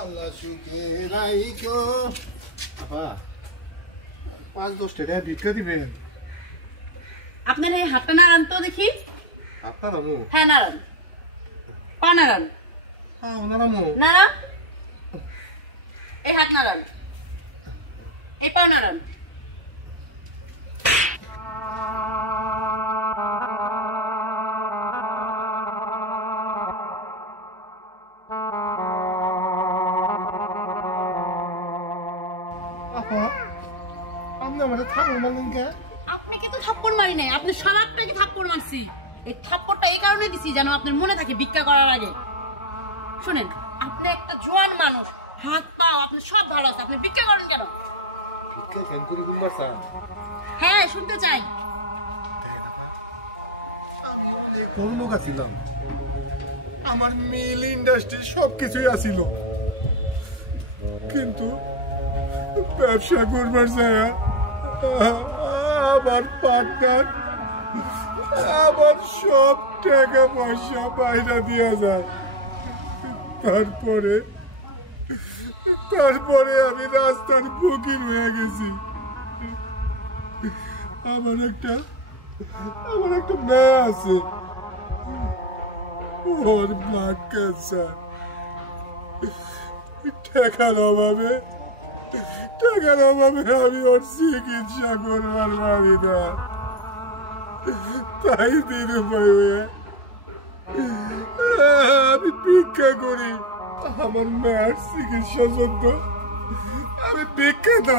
আল্লাহ সুখে রাইখো। আপা 5-10 টাকা ভিক্ষা দিবেন? আপনার এই হাতটা নাড়ান তো দেখি। আপনার আমু? হ্যাঁ নাড়ান, পা নাড়ান। হ্যাঁ ওনার আমু। নাড়ান, এই হাত নাড়ান, এই পা নাড়ান। আপনি কিন্তু থাপ্পড় মারি নাই, আপনি সারাটাকে থাপ্পড় মারছি। এই থাপ্পড়টা এই কারণে দিছি যেন আপনার মনে থাকে ভিক্ষা করার আগে। শুনেন, আপনি একটা জোয়ান মানুষ, হাত পা আপনার সব ভালো আছে, আপনি ভিক্ষা করেন কেন? হ্যাঁ শুনতে চাই। কোন লোক আছিলাম, আমার মিল ইন্ডাস্ট্রি সবকিছুই আছিল, কিন্তু ব্যবসা করবার যায় আমার পার্টনার আমার সব টাকা পয়সা বাইরে দিয়ে যায়। তারপরে আমি রাস্তার ফকির হয়ে গেছি। আমার একটা মেয়ে আছে, ওর ব্লাড ক্যান্সার। টাকার অভাবে আমি ওর চিকিৎসা করবার পারি না, তাই দিন উপায় হয়ে আমি ভিক্ষা করি। আমার মেয়ের চিকিৎসার জন্য আমি ভিক্ষা না,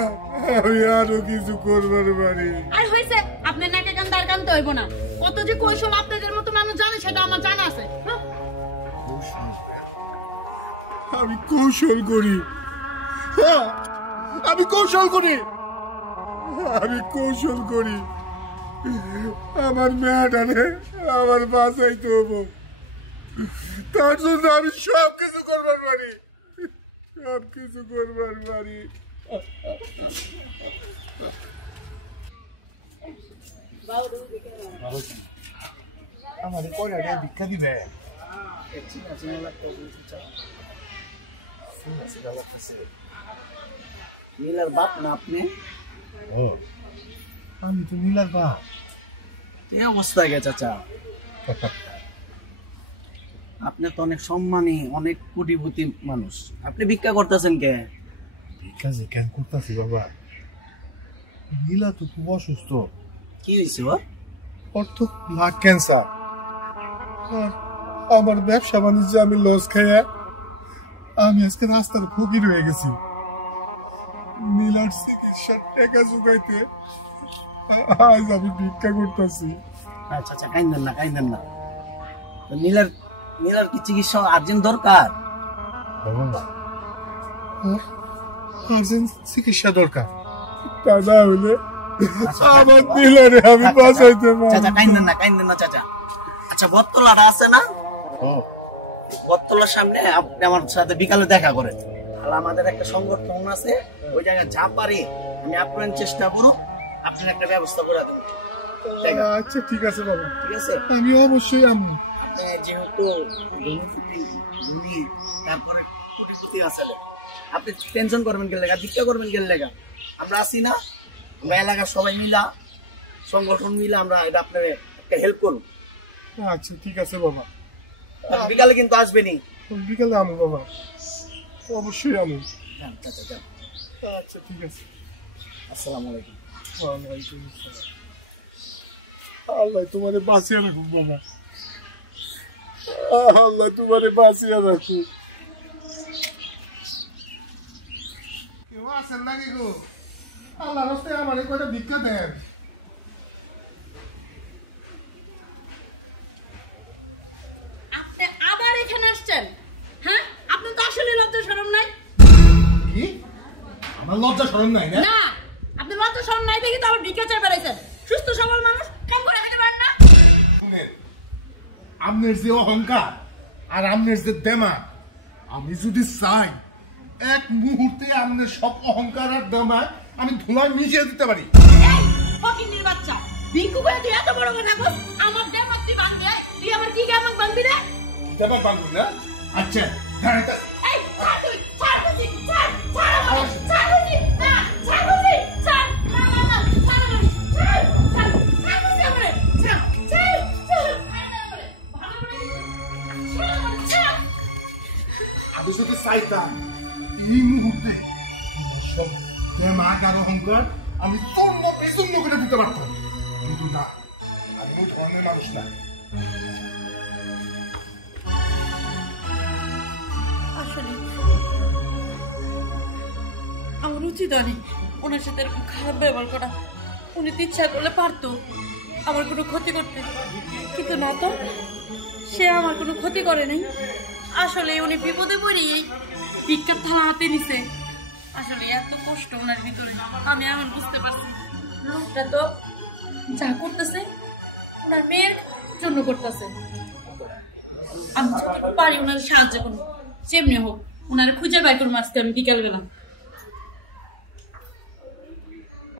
আমি আরো কিছু করবার পারি। আর হইছে, আপনার নাকে কান দাঁড় কানতে হইব না। কত যে কৌশল আপনাদের মতো মানুষ জানে সেটা আমার জানা আছে। আমি কৌশল করি, আমি কৌশল করি। আমার মেয়েটারে আমার বাঁচাইতে হবো, তার জন্য আমি সব কিছু করবার পারি। আমার কয়টা ভিক্ষা দিবে? নীলার বাপ না আপনি? ও আমি তো নীলার বাপ। এই অবস্থা গে চাচা, আপনি তো অনেক সম্মানী, অনেক কোটিপতি মানুষ, আপনি ভিক্ষা করতেছেন কে? ভিক্ষা যে কেন করতেছি বাবা, নীলা তো খুব অসুস্থ। কি হয়েছে ওর তো ব্লাড ক্যান্সার। আমার ব্যবসা বাণিজ্য আমি লস খাইয়া আমি আজকে রাস্তার ফকির হয়ে গেছি। নীলার চিকিৎসার টাকা জোগাইতে আজ আমি ভিক্ষা করতেছি। আচ্ছা আচ্ছা, কাইন্দেন না। নীলার কি চিকিৎসা আর্জেন্ট দরকার? আর্জেন্ট চিকিৎসা দরকার, তা না হলে আমার নীলারে আমি বাঁচাইতে পারি। চাচা কাইন্দেন না চাচা। আচ্ছা বটতলাটা আছে না, বটতলার সামনে আপনি আমার সাথে বিকালে দেখা করেন। তাহলে আমাদের একটা সংগঠন আছে, ওই জায়গায় যা পারি আমি আপনার চেষ্টা করুন, আপনার একটা ব্যবস্থা করে দেবেন। আচ্ছা ঠিক আছে বাবা, ঠিক আছে? আমি অবশ্যই আমি আপনি যেহেতু তারপরে কোটিপতি আসলে আপনি টেনশন করবেন কে লেগা, ভিক্ষা করবেন কে লেগা? আমরা আছি না, আমরা এলাকার সবাই মিলা, সংগঠন মিলা আমরা এটা আপনার একটা হেল্প করুন। আচ্ছা ঠিক আছে বাবা, বিকালে কিন্তু আসবেনি। বিকালে আমি বাবা, অবশ্যই আমি। আচ্ছা ঠিক আছে, আসসালামু আলাইকুম। ওয়ালাইকুম আসসালাম। আল্লাহ তোমারে বাঁচিয়ে রাখুক বাবা, আল্লাহ তোমারে বাঁচিয়ে রাখুক। কেউ আছেন নাকি গো? আল্লাহ রাস্তায় আমার কয়টা ভিক্ষা দেন। আপনি আবার এখানে আসছেন? হ্যাঁ, আপনার তো আসলে লজ্জা শরম নাই। কি? আমার লজ্জা শরম নাই? না, আপনি লজ্জা শরম নাই দেখি তো আবার ভিক্ষা চাই বেড়াইছেন। সুস্থ সবল মানুষ কাম করে খেতে পারেন না? শুনেন, আপনার যে অহংকার আর আপনার যে দেমা, আমি যদি চাই এক মুহূর্তে আপনার সব অহংকার আর দেমা আমি ধুলায় মিশিয়ে দিতে পারি। ফকিন্নির বাচ্চা, ভিক্ষু করে তুই এত বড় কথা বল, আমার দেমাক তুই ভাঙবি? তুই আমার কি গামাক ভাঙবি রে? দেবার পারবো না। আচ্ছা দাঁড়াইতে এই ছাড় তুই, ছাড় বলছি, ছাড়, ছাড় আমাকে, ছাড় বলছি, না, ছাড় বলছি, ছাড়, না, না, না, ছাড় আমাকে, ছাড়, ছাড়, ছাড় বলছি আমাকে, ছাড়, ছাড়, ছাড়, ভালো করে, ছাড় আমাকে, ছাড়। আমি যদি চাইতাম এই মুহূর্তে সব দেমাগ আর অহংকার আমি চূর্ণ বিচূর্ণ করে দিতে পারতাম, কিন্তু না, আমি ওই ধরনের মানুষ না। আসলে আমার উচিত হয়নি ওনার সাথে এরকম খারাপ ব্যবহার করা। উনি তো ইচ্ছা করলে পারতো আমার কোনো ক্ষতি করতে, কিন্তু না তো, সে আমার কোনো ক্ষতি করে নাই। আসলে উনি বিপদে পড়েই ভিক্ষার থালা হাতে নিছে। আসলে এত কষ্ট ওনার ভিতরে আমি এখন বুঝতে পারছি। লোকটা তো যা করতেছে ওনার মেয়ের জন্য করতেছে। আমি যদি পারি ওনার সাহায্য করবো, যেমনি হোক ওনারে খুঁজে বাই করবো আজকে আমি বিকেলবেলা।